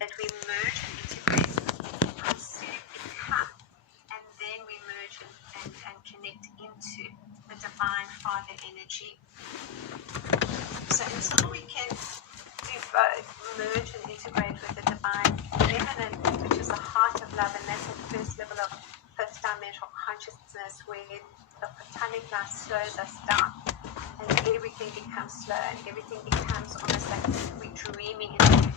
that we merge and integrate, consume, become, and then we merge and connect into the divine Father energy. So until we can do both, merge and integrate with the divine feminine, which is the heart of love, and that's the first level of fifth dimensional consciousness, where the photonic light slows us down and everything becomes slow and everything becomes almost like we're dreaming into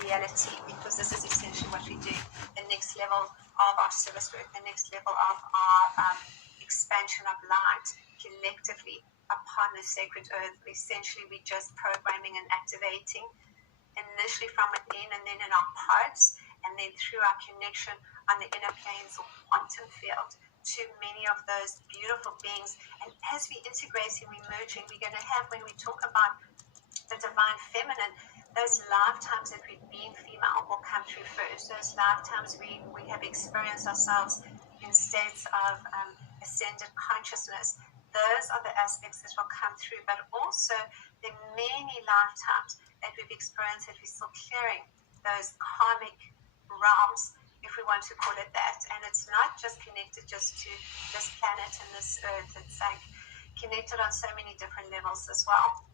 reality, because this is essentially what we do. The next level of our service work, the next level of our expansion of light collectively upon the sacred earth. Essentially, we're just programming and activating initially from within, and then in our parts, and then through our connection on the inner planes or quantum field to many of those beautiful beings. And as we integrate and we're merging, we're going to have, when we talk about the divine feminine, those lifetimes that we've been female will come through first. Those lifetimes we have experienced ourselves in states of ascended consciousness. Those are the aspects that will come through, but also the many lifetimes that we've experienced that we're still clearing those karmic realms, if we want to call it that. And it's not just connected just to this planet and this earth. It's like connected on so many different levels as well,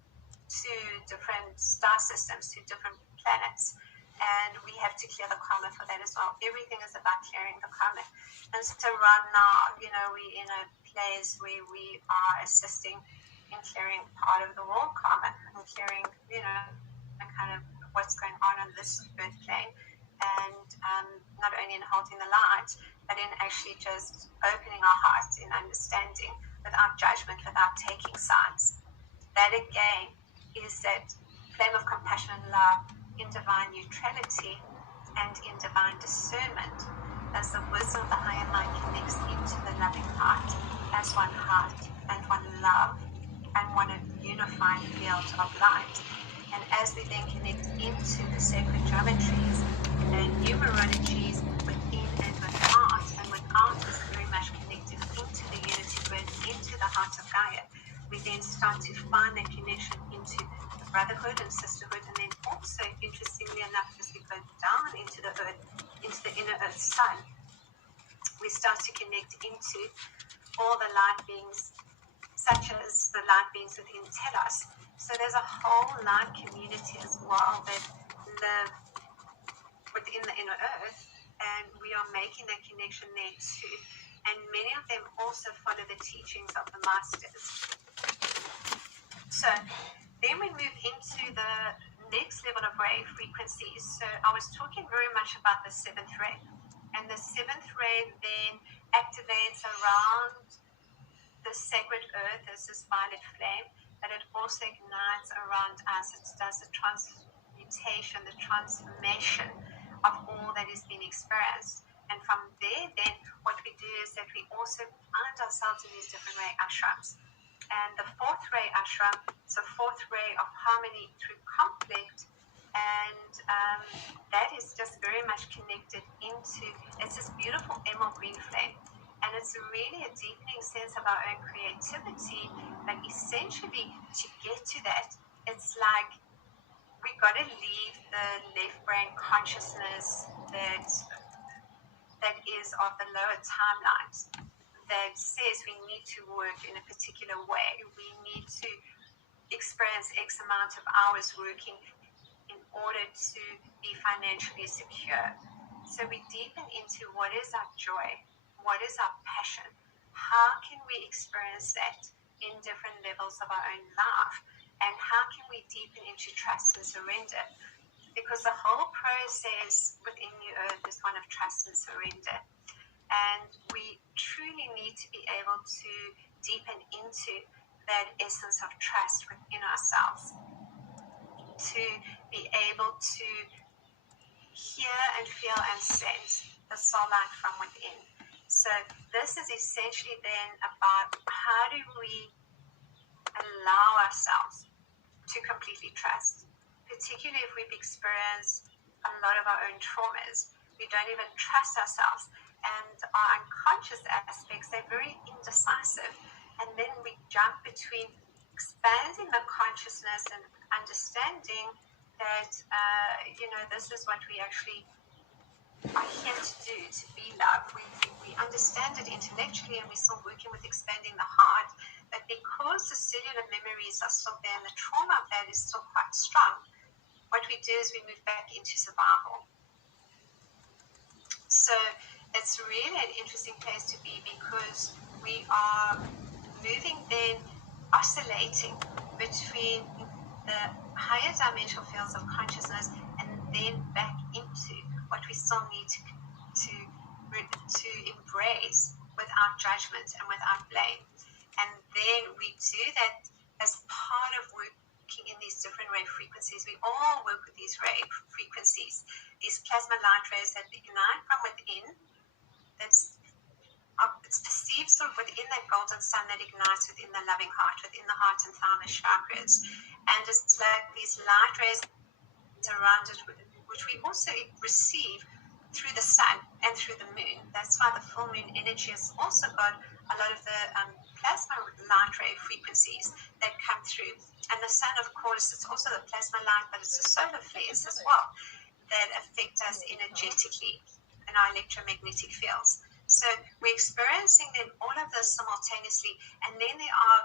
to different star systems, to different planets. And we have to clear the karma for that as well. Everything is about clearing the karma. And so right now, we're in a place where we are assisting in clearing part of the world karma and clearing, kind of what's going on this earth plane. And not only in holding the light, but in actually just opening our hearts in understanding without judgment, without taking sides. That again is that flame of compassion and love in divine neutrality and in divine discernment, as the wisdom of the higher mind connects into the loving heart as one heart and one love and one unified field of light. And as we then connect into the sacred geometries and numerologies within and without, and without is very much connected into the unity grid, into the heart of Gaia, we then start to find that connection into the brotherhood and sisterhood. And then also, interestingly enough, as we go down into the earth, into the inner earth sun, we start to connect into all the light beings, such as the light beings within Telos. So there's a whole light community as well that live within the inner earth, and we are making that connection there too. And many of them also follow the teachings of the masters. So then we move into the next level of ray frequencies. So I was talking very much about the seventh ray, and the seventh ray then activates around the sacred earth as this violet flame, but it also ignites around us. It does the transmutation, the transformation of all that is being experienced. And from there, then, what we do is that we also find ourselves in these different ray ashrams. And the fourth ray ashram is a fourth ray of harmony through conflict. And that is just very much connected into, it's this beautiful emerald green flame. And it's really a deepening sense of our own creativity. But essentially, to get to that, it's like we got to leave the left brain consciousness that is of the lower timelines, that says we need to work in a particular way. We need to experience X amount of hours working in order to be financially secure. So we deepen into what is our joy, what is our passion, how can we experience that in different levels of our own life, and how can we deepen into trust and surrender? Because the whole process within the earth is one of trust and surrender. And we truly need to be able to deepen into that essence of trust within ourselves, to be able to hear and feel and sense the soul light from within. So this is essentially then about how do we allow ourselves to completely trust, particularly if we've experienced a lot of our own traumas. We don't even trust ourselves. And our unconscious aspects, they're very indecisive. And then we jump between expanding the consciousness and understanding that, this is what we actually are here to do, to be love. We understand it intellectually, and we're still working with expanding the heart, but because the cellular memories are still there and the trauma of that is still quite strong, what we do is we move back into survival. So it's really an interesting place to be, because we are moving then, oscillating between the higher dimensional fields of consciousness and then back into what we still need to embrace without judgment and without blame. And then we do that as part of working in these different ray frequencies. We all work with these ray frequencies, these plasma light rays that ignite from within. It's perceived sort of within that golden sun that ignites within the loving heart, within the heart and thymus chakras. And it's like these light rays around it, which we also receive through the sun and through the moon. That's why the full moon energy has also got a lot of the plasma light ray frequencies that come through. And the sun, of course, it's also the plasma light, but it's the solar flares as well that affect us energetically in our electromagnetic fields. So we're experiencing then all of this simultaneously, and then there are,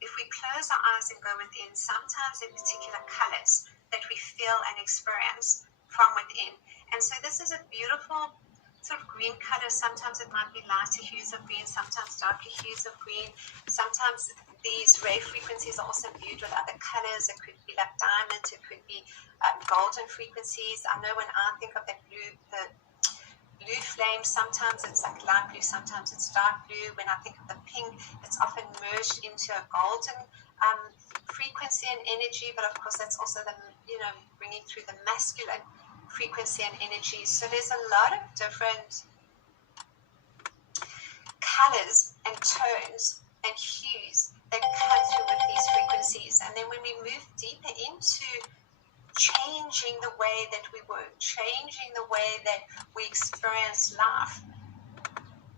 if we close our eyes and go within, sometimes in particular colors that we feel and experience from within. And so this is a beautiful sort of green color. Sometimes it might be lighter hues of green, sometimes darker hues of green. Sometimes these ray frequencies are also viewed with other colors. It could be like diamond, it could be golden frequencies. I know when I think of that blue, the blue flame, sometimes it's like light blue, sometimes it's dark blue. When I think of the pink, it's often merged into a golden frequency and energy, but of course that's also the, bringing through the masculine frequency and energy. So there's a lot of different colors and tones and hues that come through with these frequencies. And then when we move deeper into changing the way that we work, changing the way that we experience life,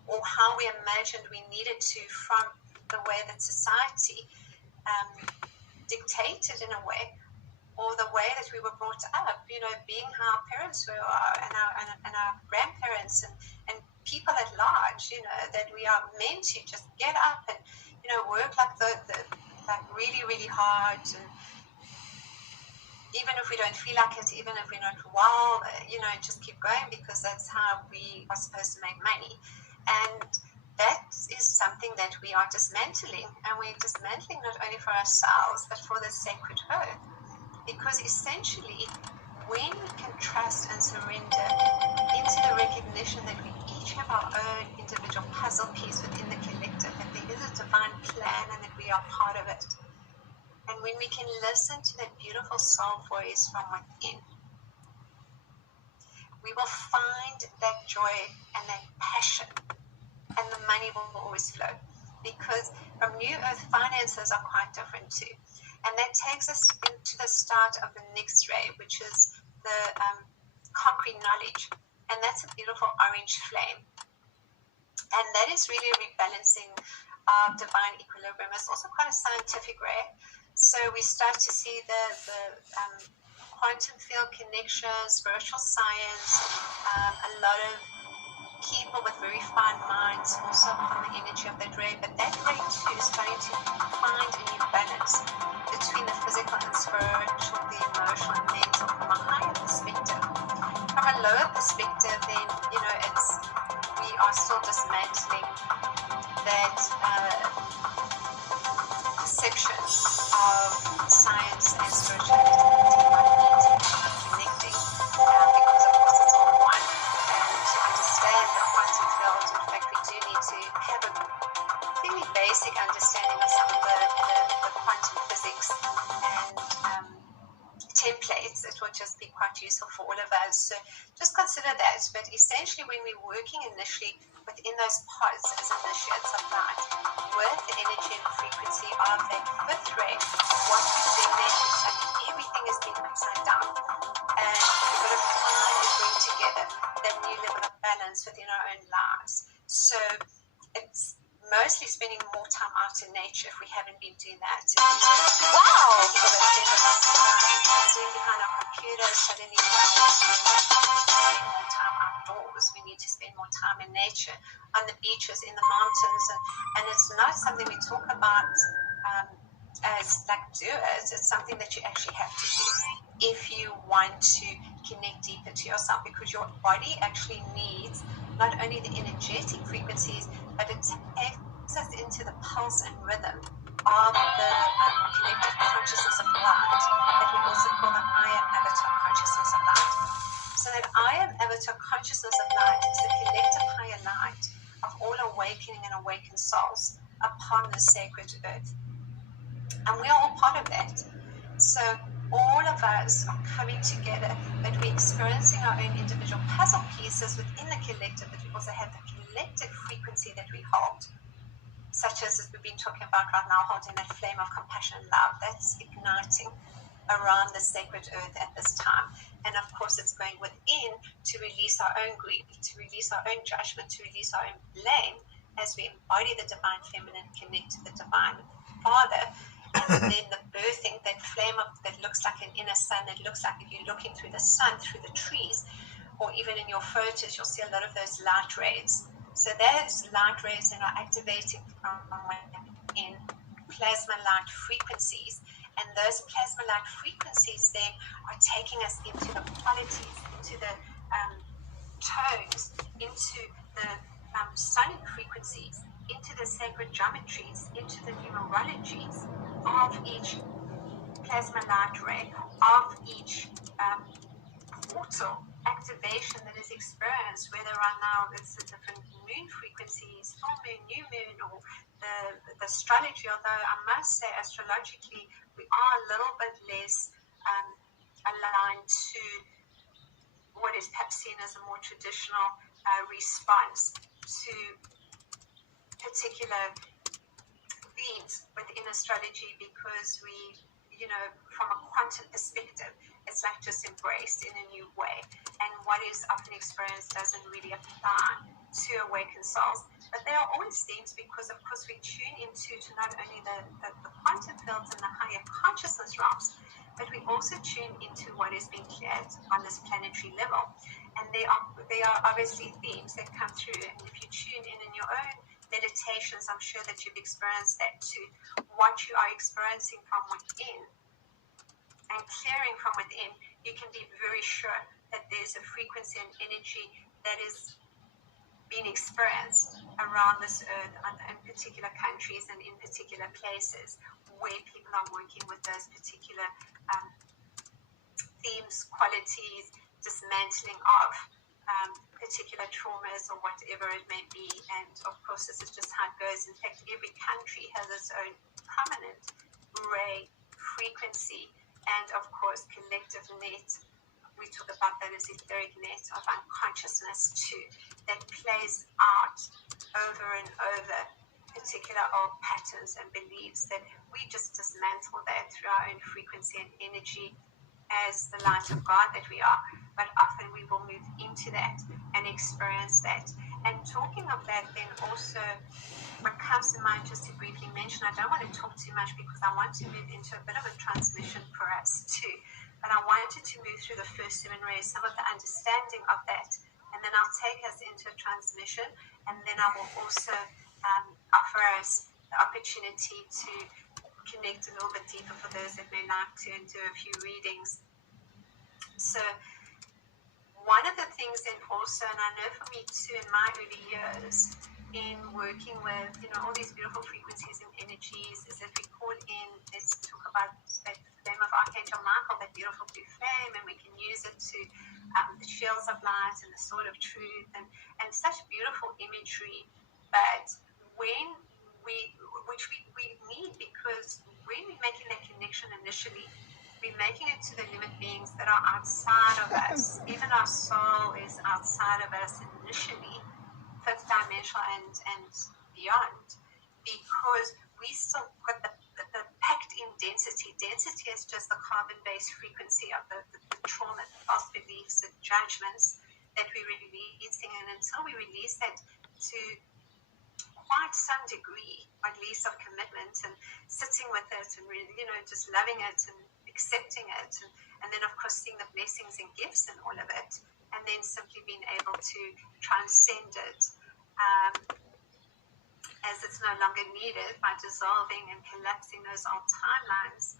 or how we imagined we needed to, from the way that society dictated in a way, or the way that we were brought up, being how our parents were, and our grandparents, and people at large, that we are meant to just get up and, work like like really, really hard, and even if we don't feel like it, even if we're not well, just keep going, because that's how we are supposed to make money. And that is something that we are dismantling, and we're dismantling not only for ourselves, but for the sacred earth. Because essentially, when we can trust and surrender into the recognition that we each have our own individual puzzle piece within the collective, that there is a divine plan and that we are part of it, and when we can listen to that beautiful soul voice from within, we will find that joy and that passion, and the money will always flow. Because from New Earth, finances are quite different too. And that takes us into the start of the next ray, which is the concrete knowledge. And that's a beautiful orange flame. And that is really a rebalancing of divine equilibrium. It's also quite a scientific ray. So we start to see the quantum field connections, spiritual science, a lot of people with very fine minds also from the energy of that ray. But that ray too is starting to find a new balance between the physical and spiritual, the emotional and mental, from a higher perspective. From a lower perspective, then, we are still dismantling that perception of science and spirituality connecting, because of course it's all one. And to understand the quantum field, in fact, we do need to have a fairly basic understanding of some of the quantum physics and templates. It will just be quite useful for all of us. So just consider that. But essentially, when we're working initially within those pods as initiates of light, with the energy and frequency of that fifth ray, what we're doing then is that everything is being upside down. And we've got to find and bring together that new level of balance within our own lives. So it's mostly spending more time out in nature if we haven't been doing that. Wow! People that spend a lot of time sitting behind our computers, suddenly we need to spend more time outdoors. We need to spend more time in nature, on the beaches, in the mountains, and it's not something we talk about as like doers. It's something that you actually have to do if you want to connect deeper to yourself, because your body actually needs not only the energetic frequencies, but it takes us into the pulse and rhythm of the collective consciousness of light that we also call the I am avatar consciousness of light. So that I am avatar consciousness of light is the collective higher light of all awakening and awakened souls upon the sacred earth. And we are all part of that. So all of us are coming together, but we're experiencing our own individual puzzle pieces within the collective, but we also have the collective frequency that we hold, such as we've been talking about right now, holding that flame of compassion and love that's igniting around the sacred earth at this time. And of course, it's going within to release our own grief, to release our own judgment, to release our own blame as we embody the divine feminine, connect to the divine Father. And then the birthing, that flame of that looks like an inner sun, that looks like if you're looking through the sun, through the trees, or even in your photos, you'll see a lot of those light rays. So those light rays that are activating from in plasma light frequencies, and those plasma light frequencies then are taking us into the qualities, into the tones, into the sonic frequencies, into the sacred geometries, into the numerologies of each plasma light ray, of each portal activation that is experienced, whether right now it's the different moon frequencies, full moon, new moon, or the astrology, although I must say astrologically we are a little bit less aligned to what is perhaps seen as a more traditional response to particular themes within astrology, because we, from a quantum perspective, it's like just embraced in a new way. And what is often experienced doesn't really apply to awakened souls. But there are always themes because, of course, we tune into to not only the quantum fields and the higher consciousness realms, but we also tune into what is being cleared on this planetary level. And there are obviously themes that come through. And if you tune in your own meditations, I'm sure that you've experienced that too. What you are experiencing from within and clearing from within, you can be very sure that there's a frequency and energy that is being experienced around this earth in particular countries and in particular places where people are working with those particular themes, qualities, dismantling of particular traumas or whatever it may be. And of course, this is just how it goes. In fact, every country has its own prominent ray frequency, and of course, collective net. We talk about that as etheric net of unconsciousness too, that plays out over and over particular old patterns and beliefs, that we just dismantle that through our own frequency and energy as the light of God that we are. But often we will move into that and experience that. And talking of that, then also what comes to mind, just to briefly mention, I don't want to talk too much because I want to move into a bit of a transmission for us too. But I wanted to move through the first 7 rays, some of the understanding of that, and then I'll take us into a transmission, and then I will also offer us the opportunity to connect a little bit deeper for those that may like to, and do a few readings. So one of the things then also, and I know for me too in my early years in working with, all these beautiful frequencies and energies, is that we call in, let's talk about that flame of Archangel Michael, that beautiful blue flame, and we can use it to the shields of light and the sword of truth, and such beautiful imagery. But when which we need, because when we're making that connection initially, we're making it to the limit beings that are outside of us. Even our soul is outside of us initially, fifth dimensional and beyond, because we still got the packed in density. Density is just the carbon-based frequency of the trauma, the false beliefs, the judgments that we're releasing. And until we release that to quite some degree, at least, of commitment and sitting with it and really, just loving it and accepting it. And then, of course, seeing the blessings and gifts in all of it. And then simply being able to transcend it as it's no longer needed by dissolving and collapsing those old timelines.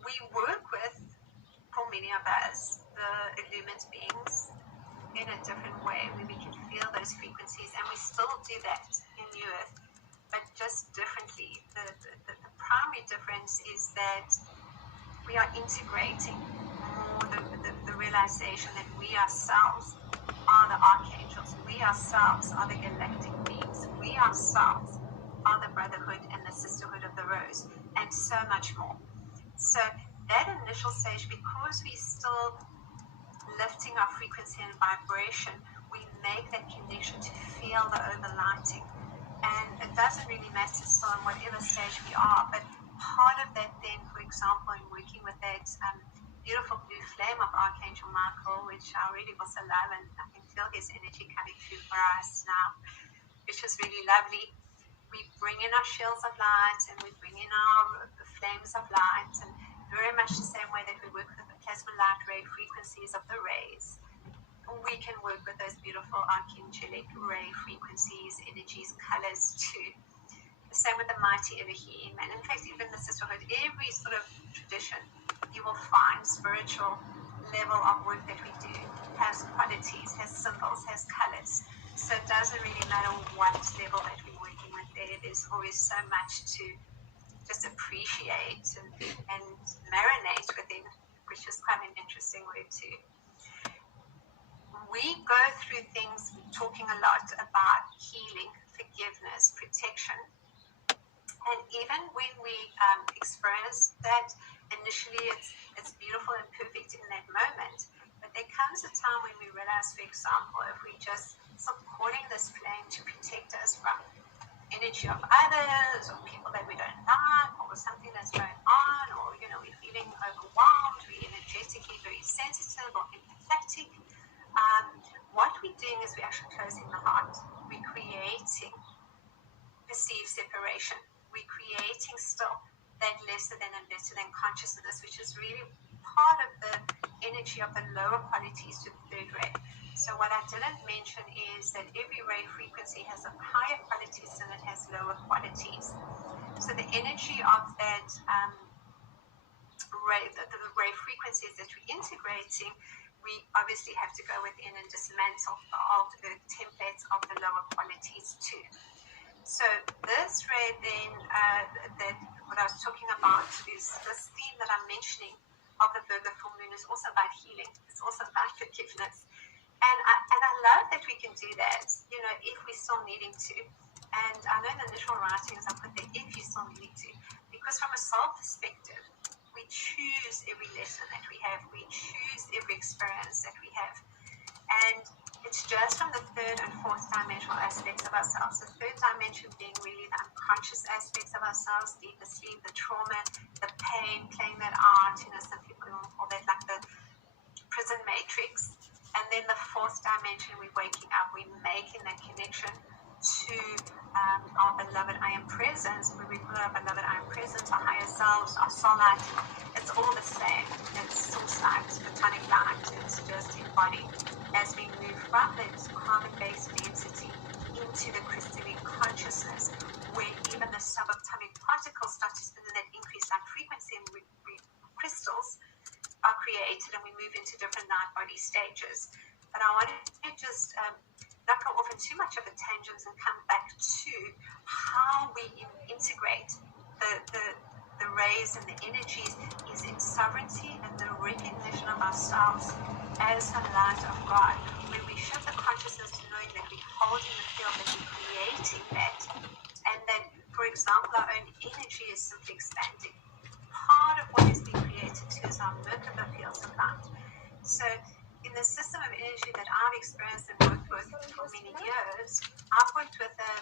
We work with, for many of us, the illumined beings in a different way where we can feel those frequencies, and we still do that in New Earth, but just differently. The primary difference is that we are integrating more the realization that we ourselves are the archangels, we ourselves are the galactic beings, we ourselves are the brotherhood and the sisterhood of the rose, and so much more. So that initial stage, because we're still lifting our frequency and vibration, we make that connection to feel the overlighting. And it doesn't really matter so on whatever stage we are, but part of that then, for example, in working with that beautiful blue flame of Archangel Michael, which I really also love, and I can feel his energy coming through for us now, which is really lovely. We bring in our shields of light, and we bring in our flames of light, and very much the same way that we work with the plasma light ray frequencies of the rays, we can work with those beautiful archangelic ray frequencies, energies, colors too. The same with the mighty Elohim, and in fact even the sisterhood. Every sort of tradition you will find spiritual level of work that we do has qualities, has symbols, has colors. So it doesn't really matter what level that we're working with there. There's always so much to just appreciate and marinate within, which is quite an interesting word too. We go through things talking a lot about healing, forgiveness, protection. And even when we experience that, initially it's beautiful and perfect in that moment. But there comes a time when we realize, for example, if we just supporting this flame to protect us from energy of others or people that we don't like, or something that's going on, or we're feeling overwhelmed, we're energetically very sensitive or empathetic, what we're doing is we're actually closing the heart. We're creating perceived separation. We're creating still that lesser than and better than consciousness, which is really part of the energy of the lower qualities to the third ray. So what I didn't mention is that every ray frequency has a higher qualities than it has lower qualities. So the energy of that ray, the ray frequencies that we're integrating, we obviously have to go within and dismantle the old earth templates of the lower qualities too. So this ray then, that what I was talking about is this theme that I'm mentioning of the Virgo full moon is also about healing. It's also about forgiveness. And I love that we can do that, if we're still needing to. And I know in the initial writings I put there, if you're still needing to. Because from a soul perspective, we choose every lesson that we have. We choose every experience that we have. And it's just from the third and fourth dimensional aspects of ourselves. The third dimension being really the unconscious aspects of ourselves, deeper sleep, the trauma, the pain, playing that out. Some people call that like the prison matrix. And then the fourth dimension, we're waking up, we're making that connection to our beloved I am presence, where we put our beloved I am presence, our higher selves, our soul light. It's all the same. It's source light, photonic light. It's just embodied as we move from that carbon-based density into the crystalline consciousness, where even the subatomic particles start to spin in that increased light frequency, and crystals are created, and we move into different light body stages. But I want to just not go off in too much of a tangent and come back to how we integrate the rays and the energies is in sovereignty and the recognition of ourselves as the light of God, where we shift the consciousness to knowing that we're holding the field, that we're creating that, and that, for example, our own energy is simply expanding. Part of what is being created too is our Merkaba fields of light. So in the system of energy that I've experienced and worked with for many years, I've worked with a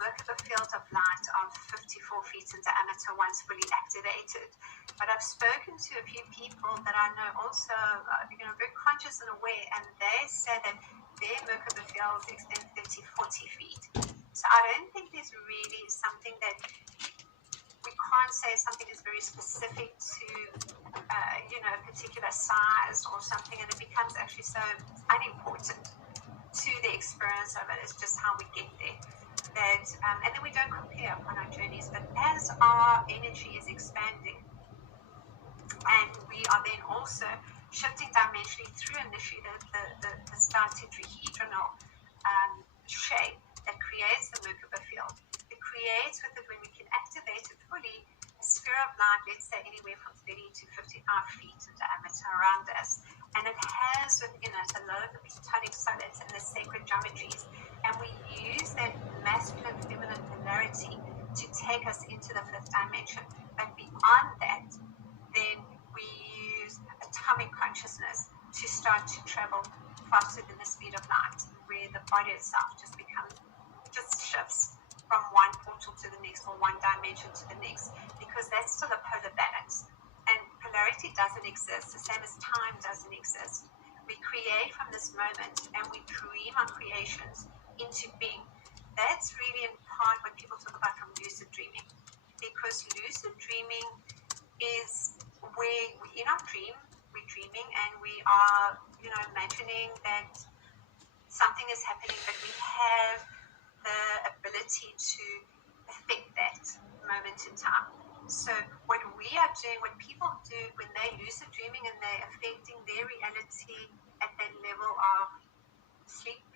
Merkaba field of light of 54 feet in diameter once fully activated. But I've spoken to a few people that I know also, very conscious and aware, and they say that their Merkaba fields extend 30, 40 feet. So I don't think there's really something that we can't say something is very specific to, a particular size or something, and it becomes actually so unimportant to the experience of it. It's just how we get there. And then we don't compare on our journeys, but as our energy is expanding, and we are then also shifting dimensionally through initially the star tetrahedral shape that creates the Merkaba field. It creates with it, when we can activate it fully, a sphere of light, let's say anywhere from 30 to 55 feet in diameter around us. And it has within it a lot of the platonic solids and the sacred geometries. And we use that masculine feminine polarity to take us into the fifth dimension. But beyond that, then we use atomic consciousness to start to travel faster than the speed of light, where the body itself just shifts from one portal to the next, or one dimension to the next, because that's still a polar balance. And polarity doesn't exist, the same as time doesn't exist. We create from this moment, and we dream our creations into being. That's really in part what people talk about from lucid dreaming, because lucid dreaming is where in our dream, we're dreaming and we are, imagining that something is happening, but we have the ability to affect that moment in time. So what we are doing, what people do when they're lucid dreaming and they're affecting their reality at that level of sleep,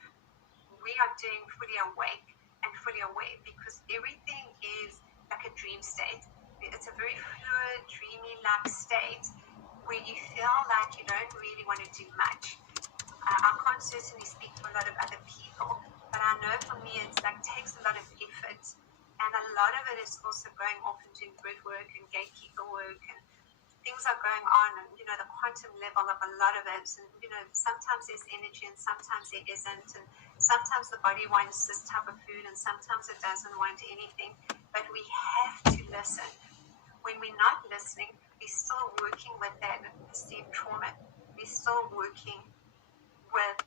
we are doing fully awake and fully aware, because everything is like a dream state. It's a very fluid, dreamy-like state where you feel like you don't really want to do much. I can't certainly speak for a lot of other people, but I know for me it's like takes a lot of effort, and a lot of it is also going off and doing grid work and gatekeeper work, and things are going on, and the quantum level of a lot of it, and sometimes there's energy and sometimes there isn't, and sometimes the body wants this type of food and sometimes it doesn't want anything, but we have to listen. When we're not listening, we're still working with that perceived trauma. We're still working with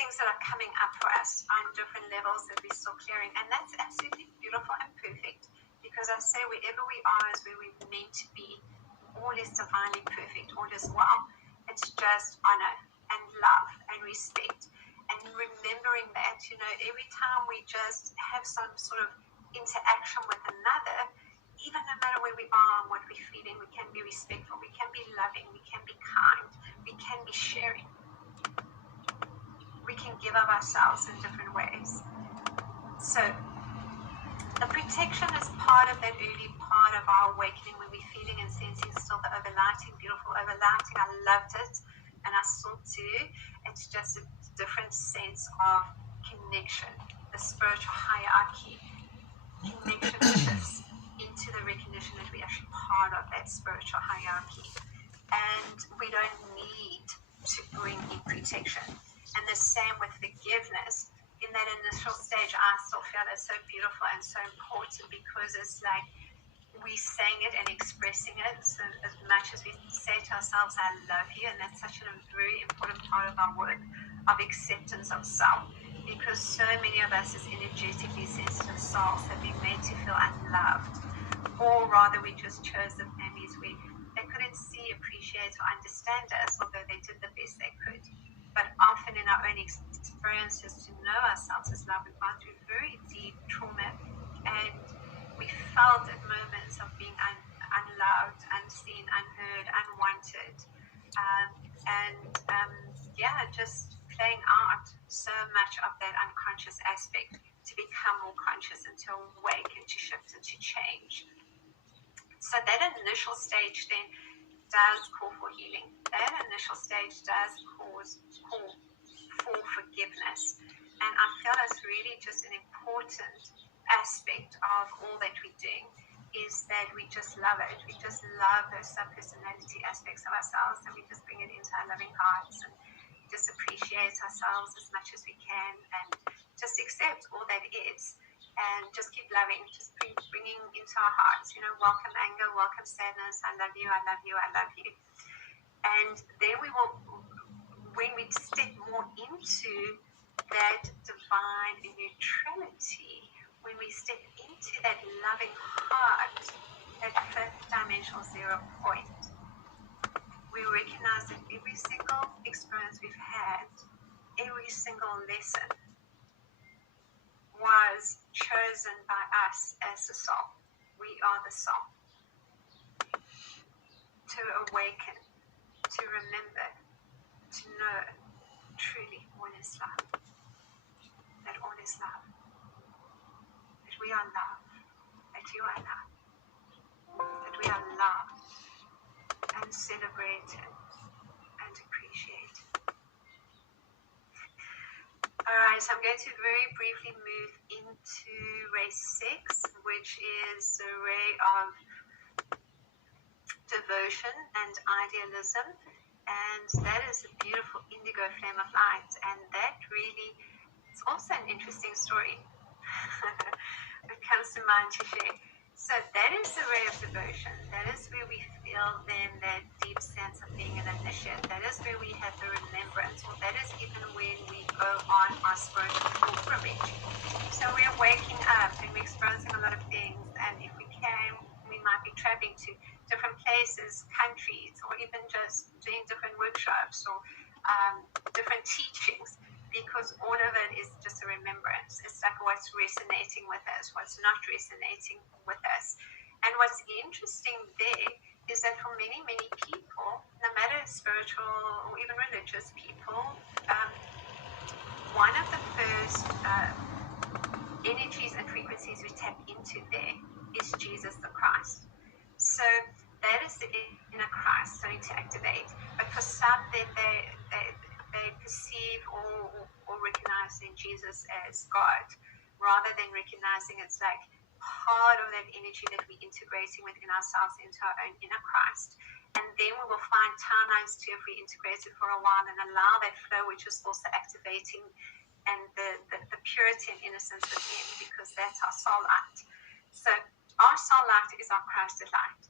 things that are coming up for us on different levels that we're still clearing. And that's absolutely beautiful and perfect, because I say wherever we are is where we're meant to be. All is divinely perfect, all is well. It's just honor and love and respect. And remembering that, every time we just have some sort of interaction with another, even no matter where we are and what we're feeling, we can be respectful, we can be loving, we can be kind, we can be sharing. We can give of ourselves in different ways. So the protection is part of that early part of our awakening, when we're feeling and sensing still the overlighting, beautiful overlighting. I loved it, and I still do. It's just a different sense of connection, the spiritual hierarchy, connection with this, into the recognition that we're actually part of that spiritual hierarchy. And we don't need to bring in protection. And the same with forgiveness. In that initial stage, I still feel it's so beautiful and so important, because it's like we saying it and expressing it. So as much as we say to ourselves, I love you, and that's such a very important part of our work of acceptance of self, because so many of us as energetically sensitive souls have been made to feel unloved, or rather we just chose the families where they couldn't see, appreciate, or understand us, although they did the best they could. But often in our own experiences, to know ourselves as love, we've gone through very deep trauma, and we felt at moments of being unloved, unseen, unheard, unwanted, just playing out so much of that unconscious aspect to become more conscious and to awake and to shift and to change. So that initial stage then does call for healing. That initial stage does call for forgiveness. And I feel it's really just an important aspect of all that we're doing, is that we just love it. We just love those sub-personality aspects of ourselves, and we just bring it into our loving hearts and just appreciate ourselves as much as we can, and just accept all that is. And just keep loving, just bringing into our hearts, welcome anger, welcome sadness, I love you, I love you, I love you. And then we will, when we step more into that divine neutrality, when we step into that loving heart, that fifth dimensional 0 point, we recognize that every single experience we've had, every single lesson was chosen by us as the soul. We are the soul. To awaken, to remember, to know truly all is love. That all is love. That we are love. That you are love. That we are loved and celebrated and appreciated. Alright, so I'm going to very briefly move into ray 6, which is the ray of devotion and idealism, and that is a beautiful indigo flame of light, and that really, it's also an interesting story that comes to mind to share. So that is the ray of devotion. That is where we feel then that deep sense of being an initiate. That is where we have the remembrance, or that is even when we go on our spiritual pilgrimage. So we're waking up and we're experiencing a lot of things, and if we can, we might be traveling to different places, countries, or even just doing different workshops or different teachings, because all of it is just a remembrance. It's like what's resonating with us, what's not resonating with us. And what's interesting there is that for many, many people, no matter spiritual or even religious people, one of the first energies and frequencies we tap into there is Jesus the Christ. So that is the inner Christ starting to activate. But for some, then they perceive or recognizing Jesus as God, rather than recognizing it's like part of that energy that we're integrating within ourselves into our own inner Christ. And then we will find timelines too if we integrate it for a while and allow that flow, which is also activating and the purity and innocence within, because that's our soul light. So our soul light is our Christed light.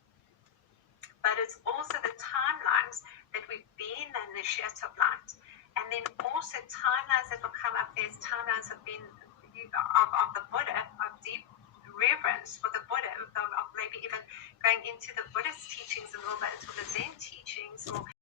But it's also the timelines that we've been in the initiate of light. And then also timelines that will come up. There's timelines of being of the Buddha, of deep reverence for the Buddha, of maybe even going into the Buddhist teachings a little bit, into the Zen teachings, or